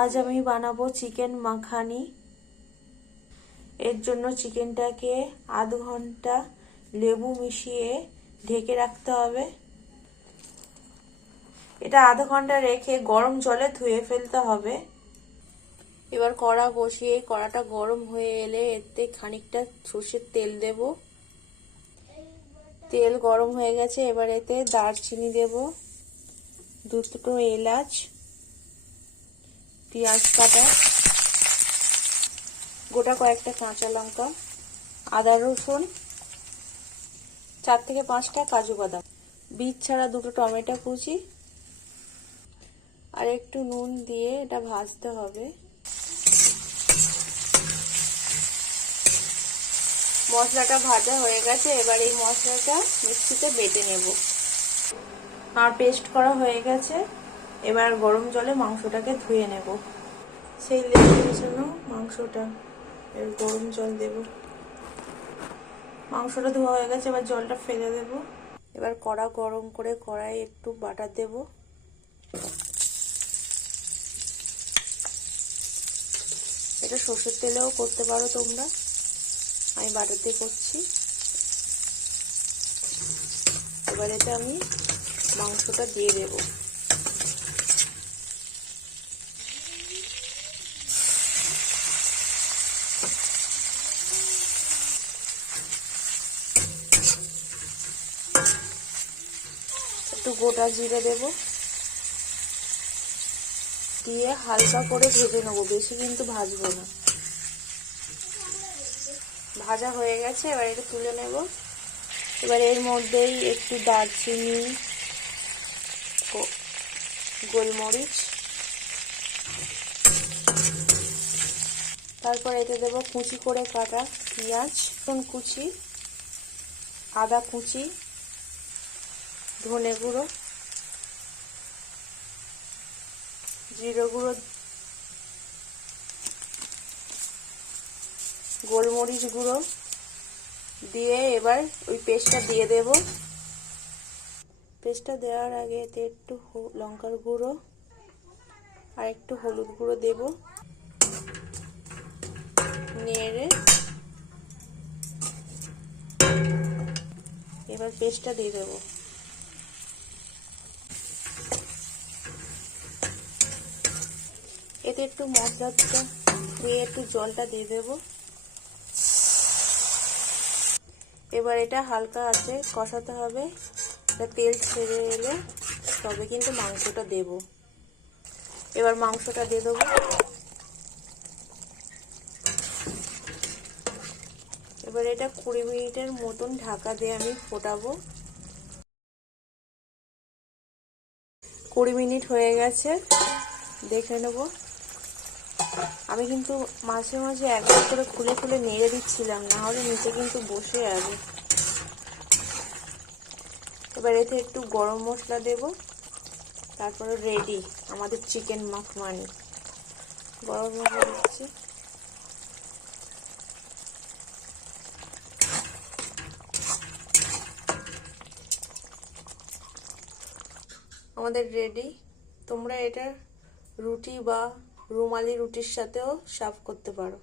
আজ আমি বানাবো চিকেন মাখানি। এর জন্য চিকেনটাকে আধ ঘন্টা লেবু মিশিয়ে ঢেকে রাখতে হবে। এটা আধ ঘন্টা রেখে গরম জলে ধুয়ে ফেলতে হবে। এবার কড়া বসিয়ে কড়াটা গরম হয়ে এলে এতে খানিকটা সর্ষের তেল দেব। তেল গরম হয়ে গেছে, এবার এতে দারচিনি দেব, দুটো এলাচ, পেঁয়াজ কাটা, গোটা কয়েকটা কাঁচা লঙ্কা, আদা রসুন, 4 থেকে 5টা কাজু বাদাম, বীজ ছাড়া দুটো টমেটো কুচি আর একটু নুন দিয়ে এটা ভাজতে হবে। মশলাটা ভাজা হয়ে গেছে, এবার এই মশলাটা মিক্সিতে বেটে নেব। আর পেস্ট করা হয়ে গেছে, এবার গরম জলে মাংসটাকে ধুয়ে নেব। সেই লেবু মেশানো মাংসটা এর গরম জল দেব। মাংসটা ধোয়া হয়ে গেছে, এবার জলটা ফেলে দেব। এবার কড়া গরম করে কড়াই একটু বাটার দেব। এটা সর্ষের তেলেও করতে পারো তোমরা, আমি বাটার দিয়ে করছি। এবার এতে আমি মাংসটা দিয়ে দেব। একটু গোটা জিরে দেব, দিয়ে হালকা করে ভেজে নেবো, বেশি কিন্তু ভাজবো না। ভাজা হয়ে গেছে, এবার এটা তুলে নেব। এবার এর মধ্যেই একটু দারচিনি, গোলমরিচ, তারপর এতে দেব কুচি করে কাটা পেঁয়াজ, কুচি, আদা কুচি, ধনে গুঁড়ো, জিরে গুঁড়ো, গোলমরিচ গুঁড়ো দিয়ে এবার ওই পেস্টটা দিয়ে দেব। পেস্টটা দেওয়ার আগে এতে একটু লঙ্কার গুঁড়ো আর একটু হলুদ গুঁড়ো দেব। নেড়ে এবার পেস্টটা দিয়ে দেব। এতে একটু মশলাটা দিয়ে একটু জলটা দিয়ে দেব। এবার এটা হালকা আছে কষাতে হবে, তেল ছেড়ে এলে তবে কিন্তু মাংসটা দেব। এবার মাংসটা দিয়ে দেবো। এবার এটা 20 মিনিটের মতন ঢাকা দিয়ে আমি ফোটাবো। 20 মিনিট হয়ে গেছে, দেখে নেব। আমি কিন্তু মাঝে মাঝে একবার করে খুলে খুলে নেড়ে দিচ্ছিলাম, না হলে নিচে কিন্তু বসে যাবে। এবার এতে একটু গরম মশলা দেব, তারপরে রেডি আমাদের চিকেন মাখমানি। গরম মশলা দিচ্ছি। আমাদের রেডি। তোমরা এটা রুটি বা রুমালি রুটির সাথেও সার্ভ করতে পারো।